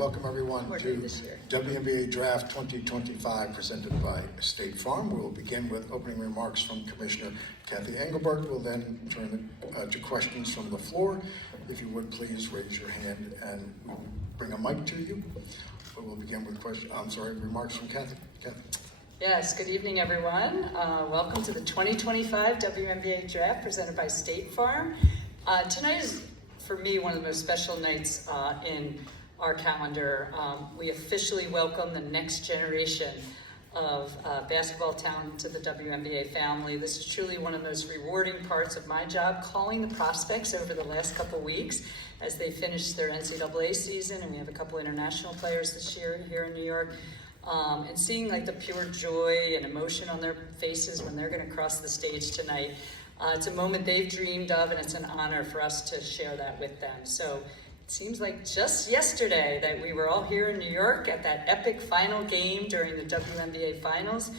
welcome everyone to WNBA Draft 2025 presented by State Farm. We will begin with opening remarks from Commissioner Cathy Engelbert. We'll then turn to questions from the floor. If you would please raise your hand and we'll bring a mic to you. But we'll begin with remarks from Cathy. Cathy. Yes, good evening everyone. Welcome to the 2025 WNBA Draft presented by State Farm. Tonight is, for me, one of the most special nights in our calendar. We officially welcome the next generation of basketball talent to the WNBA family. This is truly one of the most rewarding parts of my job, calling the prospects over the last couple weeks as they finish their NCAA season, and we have a couple international players this year here in New York. And seeing like the pure joy and emotion on their faces when they're going to cross the stage tonight. It's a moment they've dreamed of, and it's an honor for us to share that with them. So it seems like just yesterday that we were all here in New York at that epic final game during the WNBA Finals.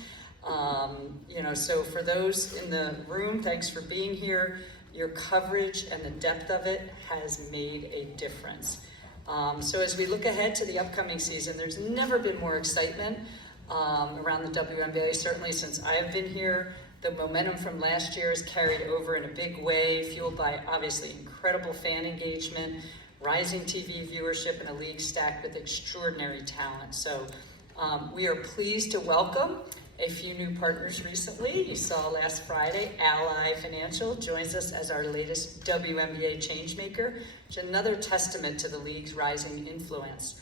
So for those in the room, thanks for being here. Your coverage and the depth of it has made a difference. So as we look ahead to the upcoming season, there's never been more excitement around the WNBA, certainly since I've been here. The momentum from last year is carried over in a big way, fueled by obviously incredible fan engagement, rising TV viewership, and a league stacked with extraordinary talent. So we are pleased to welcome a few new partners recently. You saw last Friday, Ally Financial joins us as our latest WNBA changemaker, which is another testament to the league's rising influence.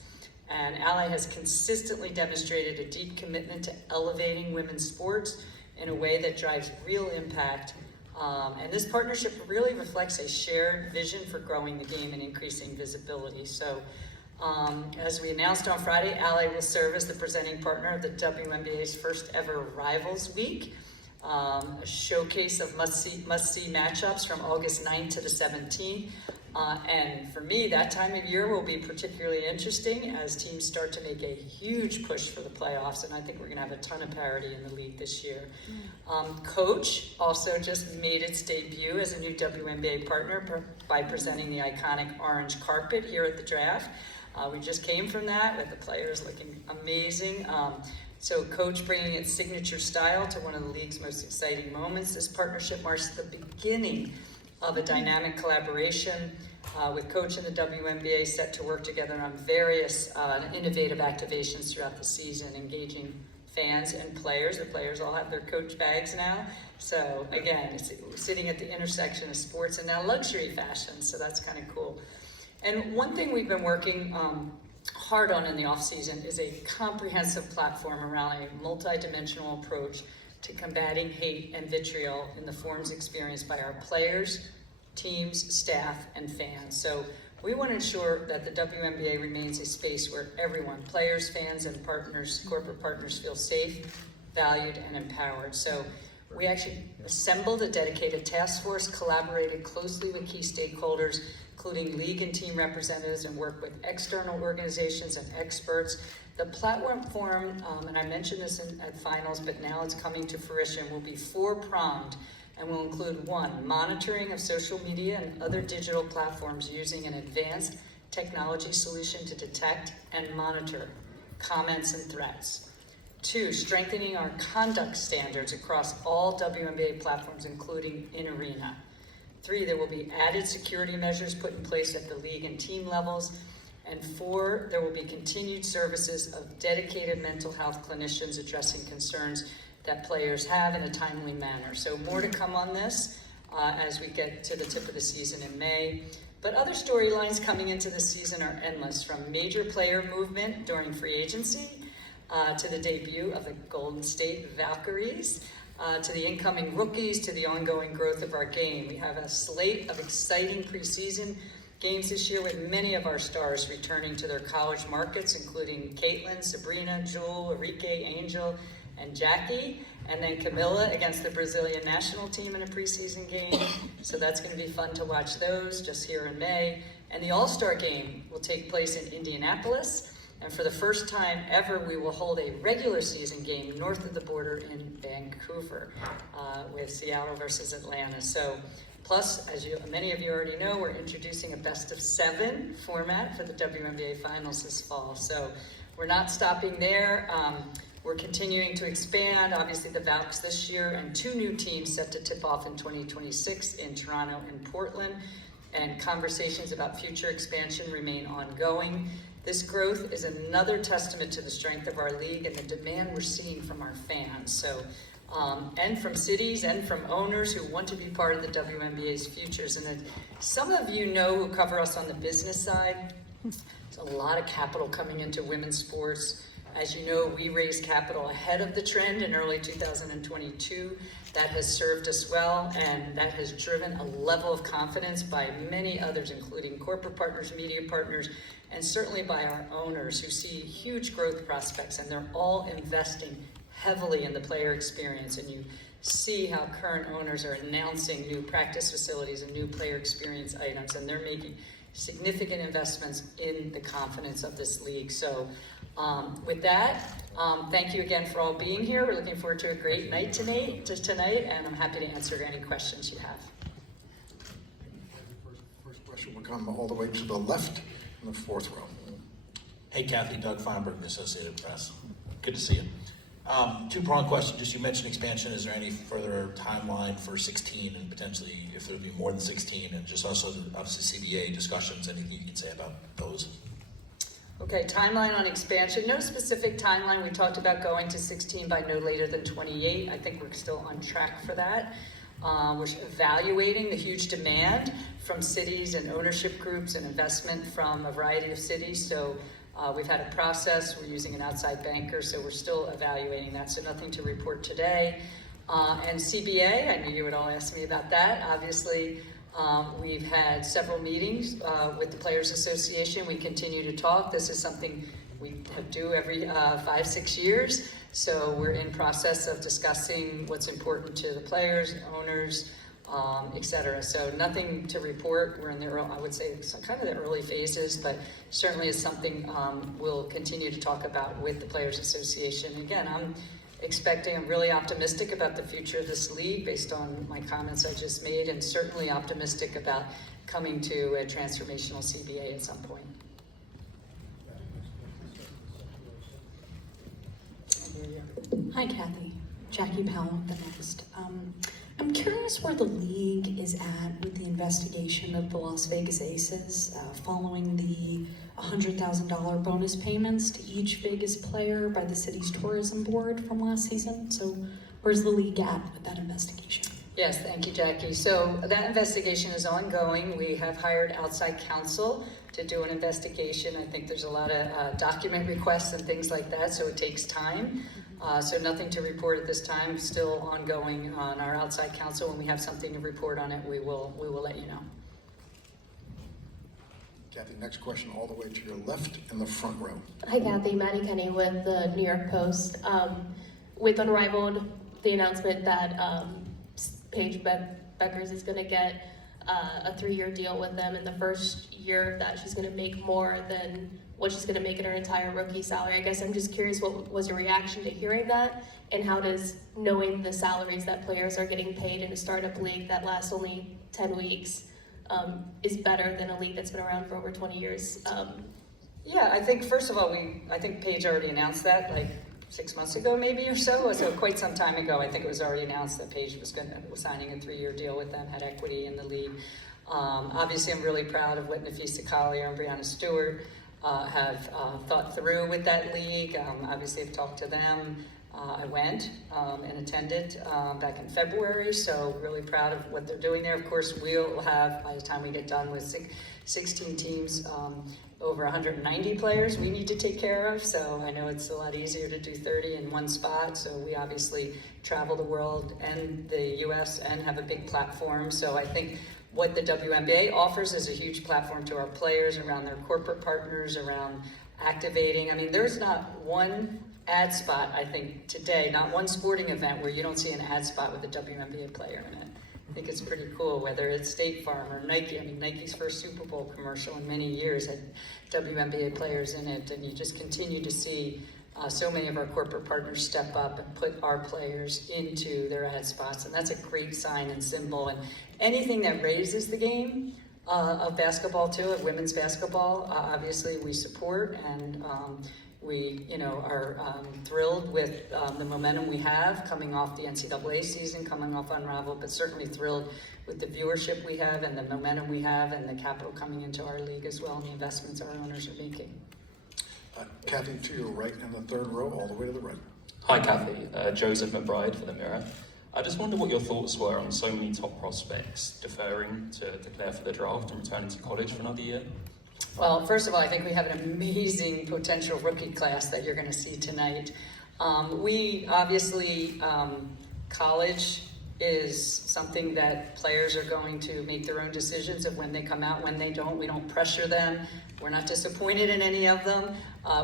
And Ally has consistently demonstrated a deep commitment to elevating women's sports in a way that drives real impact. And this partnership really reflects a shared vision for growing the game and increasing visibility. So as we announced on Friday, Ally will serve as the presenting partner of the WNBA's first ever Rivals Week, a showcase of must-see matchups from August 9th to the 17th. And for me, that time of year will be particularly interesting as teams start to make a huge push for the playoffs, and I think we're going to have a ton of parity in the league this year. Coach also just made its debut as a new WNBA partner by presenting the iconic orange carpet here at the draft. We just came from that with the players looking amazing. So Coach bringing its signature style to one of the league's most exciting moments. This partnership marks the beginning of a dynamic collaboration with Coach and the WNBA set to work together on various innovative activations throughout the season, engaging fans and players. The players all have their Coach bags now. So again, it's sitting at the intersection of sports and now luxury fashion, so that's kind of cool. And one thing we've been working hard on in the off-season is a comprehensive platform around a multi-dimensional approach to combating hate and vitriol in the forms experienced by our players, teams, staff, and fans. So we want to ensure that the WNBA remains a space where everyone, players, fans, and partners, corporate partners, feel safe, valued, and empowered. So we actually assembled a dedicated task force, collaborated closely with key stakeholders, including league and team representatives, and worked with external organizations and experts. The platform, and I mentioned this at finals, but now it's coming to fruition, will be four-pronged and will include 1, monitoring of social media and other digital platforms using an advanced technology solution to detect and monitor comments and threats. 2, strengthening our conduct standards across all WNBA platforms, including in arena. 3, there will be added security measures put in place at the league and team levels. And 4, there will be continued services of dedicated mental health clinicians addressing concerns that players have in a timely manner. So more to come on this as we get to the tip of the season in May. But other storylines coming into the season are endless, from major player movement during free agency to the debut of the Golden State Valkyries, to the incoming rookies, to the ongoing growth of our game. We have a slate of exciting preseason games this year with many of our stars returning to their college markets, including Caitlin, Sabrina, Jewel, Enrique, Angel, and Jackie, and then Camilla against the Brazilian national team in a preseason game. So that's going to be fun to watch those just here in May. And the All-Star game will take place in Indianapolis And for the first time ever, we will hold a regular season game north of the border in Vancouver with Seattle versus Atlanta. So, plus, as many of you already know, we're introducing a best of 7 format for the WNBA Finals this fall. So we're not stopping there. We're continuing to expand, obviously the VALCs this year, and 2 new teams set to tip off in 2026 in Toronto and Portland. And conversations about future expansion remain ongoing. This growth is another testament to the strength of our league and the demand we're seeing from our fans. So, and from cities and from owners who want to be part of the WNBA's futures. And some of you know who cover us on the business side, there's a lot of capital coming into women's sports. As you know, we raised capital ahead of the trend in early 2022. That has served us well, and that has driven a level of confidence by many others, including corporate partners, media partners, and certainly by our owners who see huge growth prospects, and they're all investing heavily in the player experience. And you see how current owners are announcing new practice facilities and new player experience items, and they're making significant investments in the confidence of this league. So with that, thank you again for all being here. We're looking forward to a great night tonight, and I'm happy to answer any questions you have. First question will come all the way to the left in the 4th row. Hey Kathy, Doug Feinberg, Associated Press. Good to see you. 2-pronged question, just you mentioned expansion. Is there any further timeline for 16 and potentially if there would be more than 16, and just also obviously CBA discussions, anything you can say about those? Okay, timeline on expansion. No specific timeline. We talked about going to 16 by no later than 28. I think we're still on track for that. We're evaluating the huge demand from cities and ownership groups and investment from a variety of cities. So we've had a process. We're using an outside banker, so we're still evaluating that. So nothing to report today. And CBA, I knew you would all ask me about that. Obviously, we've had several meetings with the Players Association. We continue to talk. This is something we do every 5-6 years. So we're in process of discussing what's important to the players, owners, et cetera. So nothing to report. We're in the, I would say, kind of the early phases, but certainly is something we'll continue to talk about with the Players Association. Again, I'm really optimistic about the future of this league based on my comments I just made, and certainly optimistic about coming to a transformational CBA at some point. Hi, Kathy. Jackie Powell, The Next. I'm curious where the league is at with the investigation of the Las Vegas Aces following the $100,000 bonus payments to each Vegas player by the city's tourism board from last season. So where's the league at with that investigation? Yes, thank you, Jackie. So that investigation is ongoing. We have hired outside counsel to do an investigation. I think there's a lot of document requests and things like that, so it takes time. So nothing to report at this time. Still ongoing on our outside counsel. When we have something to report on it, we will let you know. Kathy, next question all the way to your left in the front row. Hi Kathy, Maddie Kenny with the New York Post. With Unrivaled, the announcement that Paige Beckers is going to get a 3-year deal with them, and the first year of that she's going to make more than what she's going to make in her entire rookie salary. I guess I'm just curious, what was your reaction to hearing that, and how does knowing the salaries that players are getting paid in a startup league that lasts only 10 weeks is better than a league that's been around for over 20 years? Yeah, I think first of all, I think Paige already announced that like 6 months ago maybe or so quite some time ago. I think it was already announced that Paige was signing a 3-year deal with them, had equity in the league. Obviously, I'm really proud of what Nafisa Collier and Brianna Stewart have thought through with that league. Obviously, I've talked to them. I went and attended back in February, so really proud of what they're doing there. Of course, we'll have, by the time we get done with 16 teams, over 190 players we need to take care of, so I know it's a lot easier to do 30 in one spot, so we obviously travel the world and the US and have a big platform. So I think what the WNBA offers is a huge platform to our players around their corporate partners, around activating. I mean, there's not one ad spot, I think, today, not one sporting event where you don't see an ad spot with a WNBA player in it. I think it's pretty cool, whether it's State Farm or Nike. I mean, Nike's first Super Bowl commercial in many years had WNBA players in it, and you just continue to see so many of our corporate partners step up and put our players into their ad spots, and that's a great sign and symbol. And anything that raises the game of basketball too, of women's basketball, obviously we support, and we, are thrilled with the momentum we have coming off the NCAA season, coming off Unraveled, but certainly thrilled with the viewership we have and the momentum we have and the capital coming into our league as well, and the investments our owners are making. Cathy, to your right in the third row, all the way to the right. Hi Cathy, Joseph McBride for the Mirror. I just wonder what your thoughts were on so many top prospects deferring to declare for the draft and returning to college for another year. Well, first of all, I think we have an amazing potential rookie class that you're going to see tonight. We obviously, college is something that players are going to make their own decisions of when they come out, when they don't. We don't pressure them. We're not disappointed in any of them.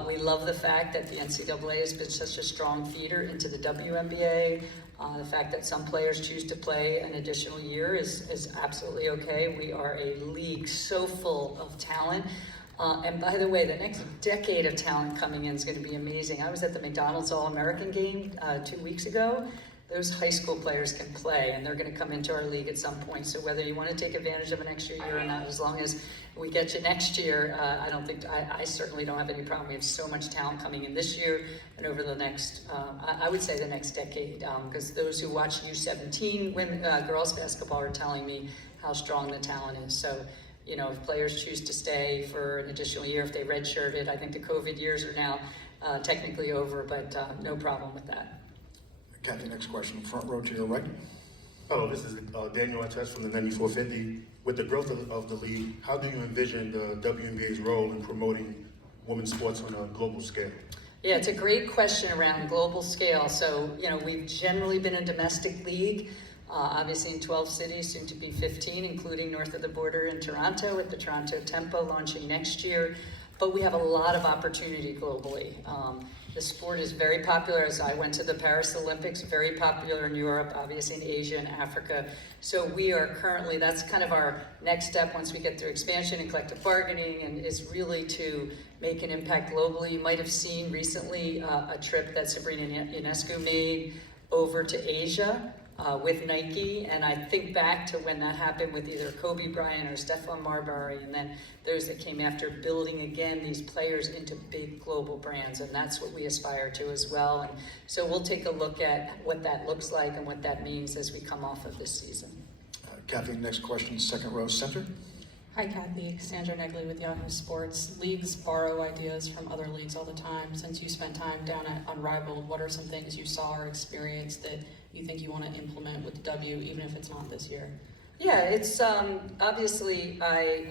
We love the fact that the NCAA has been such a strong feeder into the WNBA. The fact that some players choose to play an additional year is absolutely okay. We are a league so full of talent. And by the way, the next decade of talent coming in is going to be amazing. I was at the McDonald's All-American game 2 weeks ago. Those high school players can play, and they're going to come into our league at some point. So whether you want to take advantage of an extra year or not, as long as we get you next year, I certainly don't have any problem. We have so much talent coming in this year and over the next, I would say the next decade, because those who watch U17 women, girls basketball are telling me how strong the talent is. So, if players choose to stay for an additional year, if they redshirted, I think the COVID years are now technically over, but no problem with that. Cathy, next question, front row to your right. Hello, this is Daniel Artest from the 9450. With the growth of the league, how do you envision the WNBA's role in promoting women's sports on a global scale? Yeah, it's a great question around global scale. So, we've generally been a domestic league, obviously in 12 cities, soon to be 15, including north of the border in Toronto with the Toronto Tempo launching next year. But we have a lot of opportunity globally. The sport is very popular. As I went to the Paris Olympics, very popular in Europe, obviously in Asia and Africa. So we are currently, that's kind of our next step once we get through expansion and collective bargaining, and is really to make an impact globally. You might have seen recently a trip that Sabrina Ionescu made over to Asia with Nike, and I think back to when that happened with either Kobe Bryant or Stephon Marbury, and then those that came after, building again these players into big global brands, and that's what we aspire to as well. And so we'll take a look at what that looks like and what that means as we come off of this season. Cathy, next question, second row center. Hi Cathy, Sandra Negley with Yahoo Sports. Leagues borrow ideas from other leagues all the time. Since you spent time down at Unrivaled, what are some things you saw or experienced that you think you want to implement with the W, even if it's not this year? Yeah, it's obviously I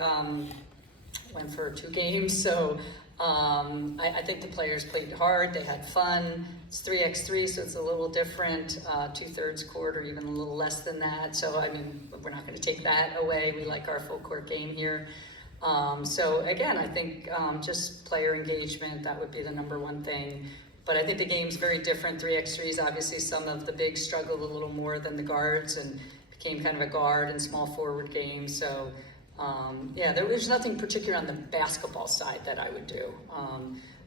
went for 2 games, so I think the players played hard, they had fun. It's 3x3, so it's a little different, 2/3 court or even a little less than that. So, I mean, we're not going to take that away. We like our full court game here. So again, I think just player engagement, that would be the number one thing. But I think the game's very different. 3x3s, obviously some of the bigs struggled a little more than the guards and became kind of a guard and small forward game. So yeah, there's nothing particular on the basketball side that I would do.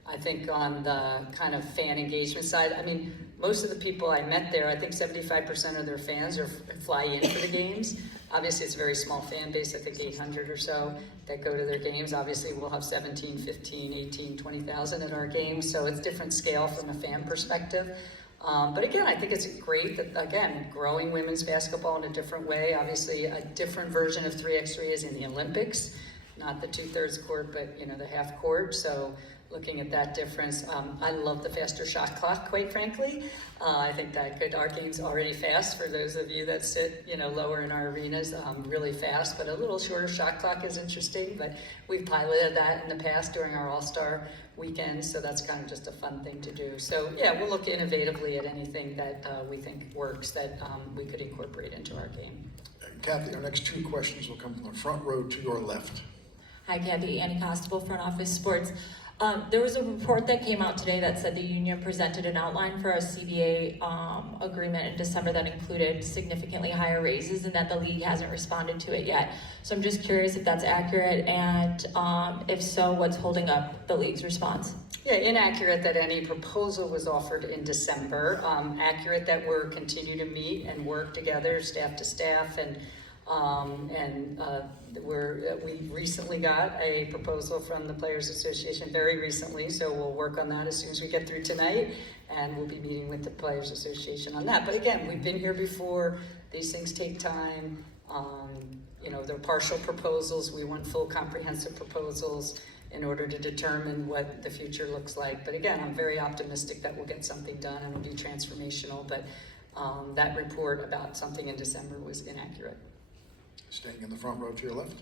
I think on the kind of fan engagement side, I mean, most of the people I met there, I think 75% of their fans fly in for the games. Obviously, it's a very small fan base, I think 800 or so that go to their games. Obviously, we'll have 17, 15, 18, 20,000 at our games, so it's different scale from a fan perspective. But again, I think it's great that, again, growing women's basketball in a different way. Obviously, a different version of 3x3 is in the Olympics, not the 2/3 court, but the half court. So looking at that difference, I love the faster shot clock, quite frankly. I think that our game's already fast for those of you that sit, lower in our arenas, really fast, but a little shorter shot clock is interesting. But we've piloted that in the past during our All-Star weekend, so that's kind of just a fun thing to do. So yeah, we'll look innovatively at anything that we think works that we could incorporate into our game. Cathy, our next 2 questions will come from the front row to your left. Hi, Cathy. Annie Constable, Front Office Sports. There was a report that came out today that said the union presented an outline for a CBA agreement in December that included significantly higher raises, and that the league hasn't responded to it yet. So I'm just curious if that's accurate, and if so, what's holding up the league's response? Yeah, inaccurate that any proposal was offered in December. Accurate that we're continue to meet and work together, staff to staff, and we recently got a proposal from the Players Association very recently, so we'll work on that as soon as we get through tonight, and we'll be meeting with the Players Association on that. But again, we've been here before. These things take time. You know, they're partial proposals. We want full comprehensive proposals in order to determine what the future looks like. But again, I'm very optimistic that we'll get something done and it'll be transformational. But that report about something in December was inaccurate. Staying in the front row to your left.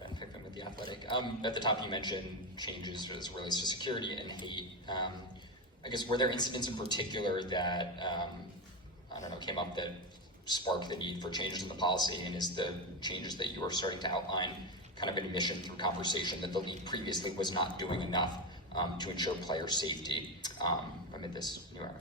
Ben Pickman with The Athletic. At the top you mentioned changes as it relates to security and hate. I guess, were there incidents in particular that, I don't know, came up that sparked the need for changes in the policy, and is the changes that you are starting to outline kind of an admission through conversation that the league previously was not doing enough to ensure player safety amid this new era?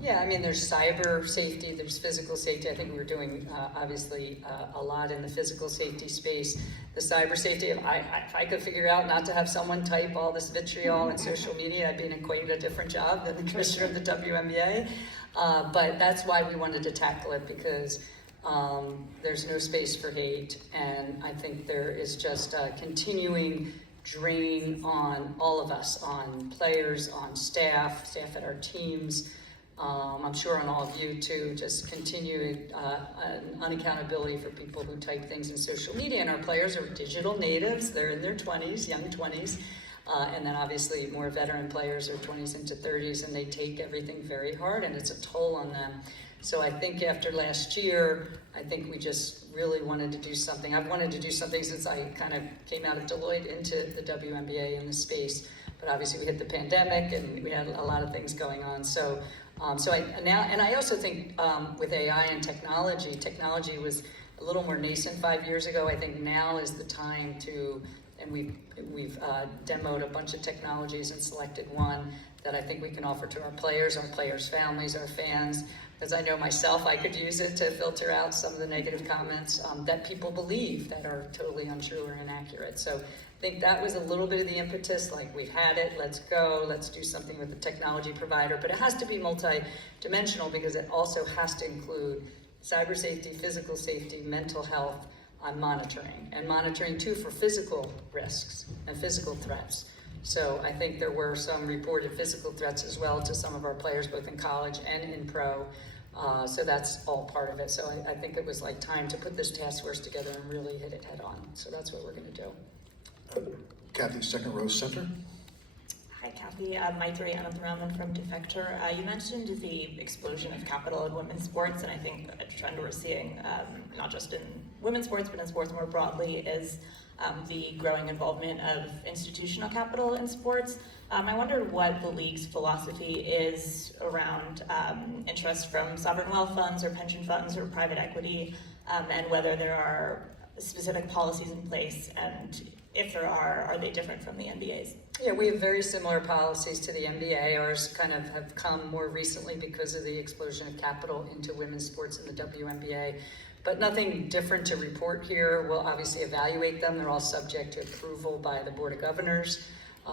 Yeah, I mean, there's cyber safety, there's physical safety. I think we're doing, obviously, a lot in the physical safety space. The cyber safety, if I could figure out not to have someone type all this vitriol in social media, I'd be in quite a different job than the commissioner of the WNBA. But that's why we wanted to tackle it, because there's no space for hate, and I think there is just a continuing drain on all of us, on players, on staff at our teams, I'm sure on all of you too, just continuing unaccountability for people who type things in social media. And our players are digital natives, they're in their 20s, young 20s, and then obviously more veteran players are 20s into 30s, and they take everything very hard, and it's a toll on them. So I think after last year, I think we just really wanted to do something. I've wanted to do something since I kind of came out of Deloitte into the WNBA in the space, but obviously we hit the pandemic and we had a lot of things going on. So I also think with AI and technology was a little more nascent 5 years ago. I think now is the time to, and we've demoed a bunch of technologies and selected one that I think we can offer to our players' families, our fans. As I know myself, I could use it to filter out some of the negative comments that people believe that are totally untrue or inaccurate. So I think that was a little bit of the impetus, like we've had it, let's go, let's do something with the technology provider. But it has to be multi-dimensional because it also has to include cyber safety, physical safety, mental health, and monitoring too for physical risks and physical threats. So I think there were some reported physical threats as well to some of our players, both in college and in pro. So that's all part of it. So I think it was like time to put this task force together and really hit it head on. So that's what we're going to do. Kathy, second row center. Hi, Kathy. Maitri Anantharaman from Defector. You mentioned the explosion of capital in women's sports, and I think a trend we're seeing, not just in women's sports, but in sports more broadly, is the growing involvement of institutional capital in sports. I wonder what the league's philosophy is around interest from sovereign wealth funds or pension funds or private equity, and whether there are specific policies in place, and if there are they different from the NBA's? Yeah, we have very similar policies to the NBA. Ours kind of have come more recently because of the explosion of capital into women's sports in the WNBA. But nothing different to report here. We'll obviously evaluate them. They're all subject to approval by the Board of Governors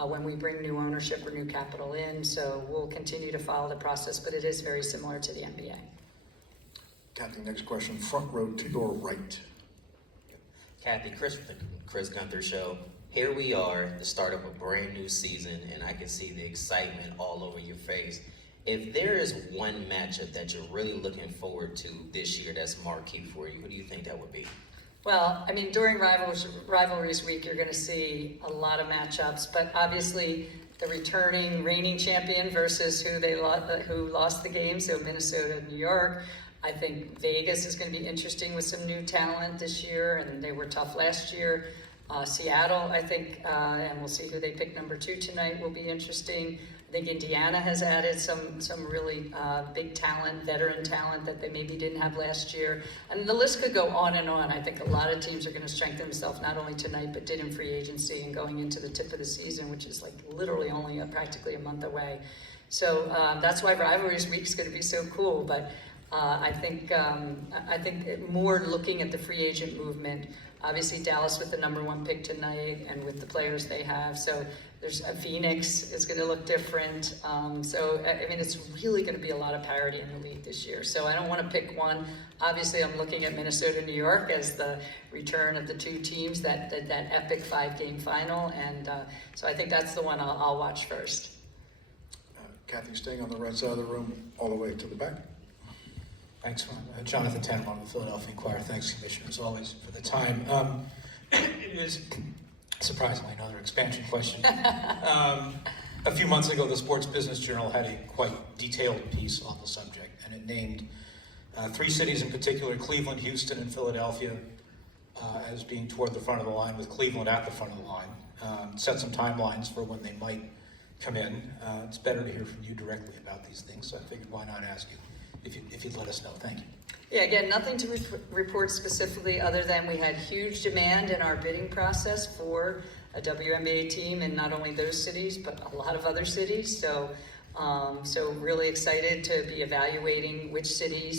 when we bring new ownership or new capital in. So we'll continue to follow the process, but it is very similar to the NBA. Kathy, next question, front row to your right. Kathy, Chris Gunther Show. Here we are, the start of a brand new season, and I can see the excitement all over your face. If there is one matchup that you're really looking forward to this year that's marquee for you, who do you think that would be? Well, I mean, during Rivalries Week, you're going to see a lot of matchups, but obviously the reigning champion versus who lost the game, so Minnesota, New York. I think Vegas is going to be interesting with some new talent this year, and they were tough last year. Seattle, I think, and we'll see who they pick number 2 tonight, will be interesting. I think Indiana has added some really big talent, veteran talent that they maybe didn't have last year. And the list could go on and on. I think a lot of teams are going to strengthen themselves not only tonight, but did in free agency and going into the tip of the season, which is like literally only practically a month away. So that's why Rivalries Week is going to be so cool. But I think more looking at the free agent movement. Obviously Dallas with the #1 pick tonight and with the players they have. So there's Phoenix is going to look different. So I mean, it's really going to be a lot of parity in the league this year. So I don't want to pick one. Obviously, I'm looking at Minnesota, New York as the return of the two teams, that epic 5-game final. And so I think that's the one I'll watch first. Cathy, staying on the right side of the room, all the way to the back. Thanks, Ron. Jonathan Tannenbaum of the Philadelphia Inquirer. Thanks, Commissioner, as always, for the time. It is surprisingly another expansion question. A few months ago, the Sports Business Journal had a quite detailed piece on the subject, and it named 3 cities in particular, Cleveland, Houston, and Philadelphia, as being toward the front of the line, with Cleveland at the front of the line. Set some timelines for when they might come in. It's better to hear from you directly about these things, so I figured why not ask you if you'd let us know. Thank you. Yeah, again, nothing to report specifically other than we had huge demand in our bidding process for a WNBA team in not only those cities, but a lot of other cities. So really excited to be evaluating which city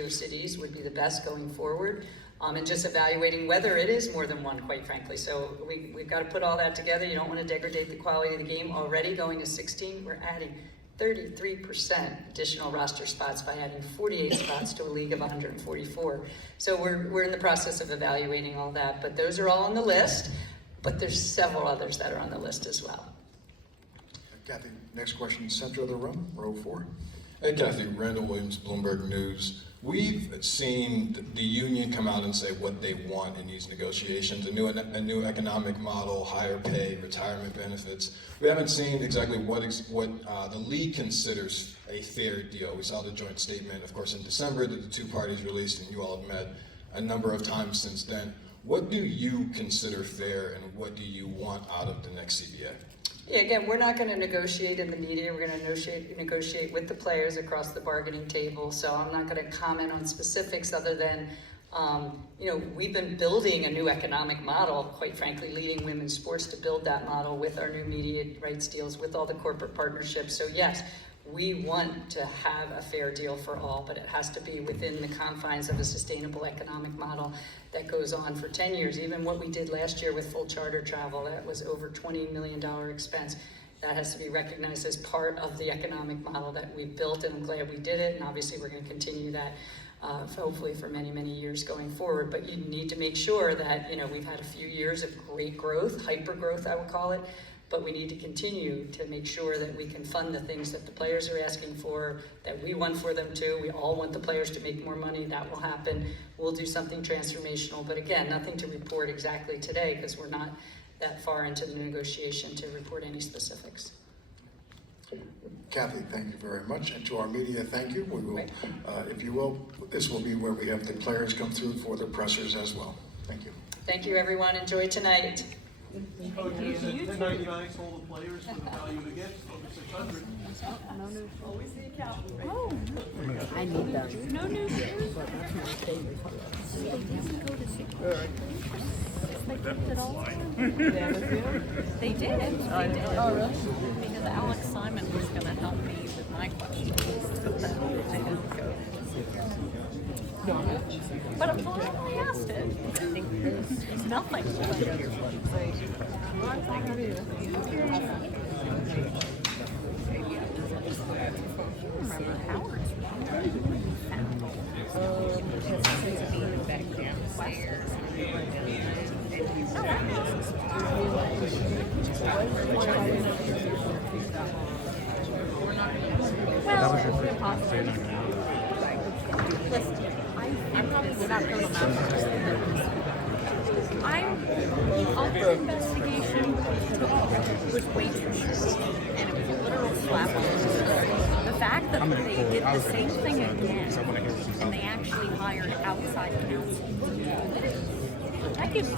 or cities would be the best going forward. And just evaluating whether it is more than one, quite frankly. So we've got to put all that together. You don't want to degrade the quality of the game. Already going to 16, we're adding 33% additional roster spots by adding 48 spots to a league of 144. So we're in the process of evaluating all that, but those are all on the list, but there's several others that are on the list as well. Cathy, next question, center of the room, row 4. Hey Cathy, Randall Williams, Bloomberg News. We've seen the union come out and say what they want in these negotiations, a new economic model, higher pay, retirement benefits. We haven't seen exactly what the league considers a fair deal. We saw the joint statement, of course, in December that the two parties released, and you all have met a number of times since then. What do you consider fair, and what do you want out of the next CBA? Yeah, again, we're not going to negotiate in the media. We're going to negotiate with the players across the bargaining table. So I'm not going to comment on specifics other than, we've been building a new economic model, quite frankly, leading women's sports to build that model with our new media rights deals, with all the corporate partnerships. So yes, we want to have a fair deal for all, but it has to be within the confines of a sustainable economic model that goes on for 10 years. Even what we did last year with full charter travel, that was over $20 million expense. That has to be recognized as part of the economic model that we built, and I'm glad we did it, and obviously we're going to continue that hopefully for many, many years going forward. But you need to make sure that, we've had a few years of great growth, hyper growth I would call it, but we need to continue to make sure that we can fund the things that the players are asking for, that we want for them too. We all want the players to make more money. That will happen. We'll do something transformational. But again, nothing to report exactly today because we're not that far into the negotiation to report any specifics. Cathy, thank you very much. And to our media, thank you. We will, if you will, this will be where we have the players come through for their pressers as well. Thank you. Thank you, everyone. Enjoy tonight. Coaches said $10.99 all the players for the value of the gift, over $600. Always the accountant. Oh, I need those. No new shoes. That's my favorite. They didn't go to secret. They kept it all. They did. They did. Oh, really? Because Alex Simon was going to help me with my questions. I didn't go. But I'm glad I asked it. I think there's nothing. Remember Howard's back downstairs. Listen, I'm probably not going to the other investigation was way too short, and it was a literal slap on the wrist. The fact that they did the same thing again, and they actually hired outside counsel, that gives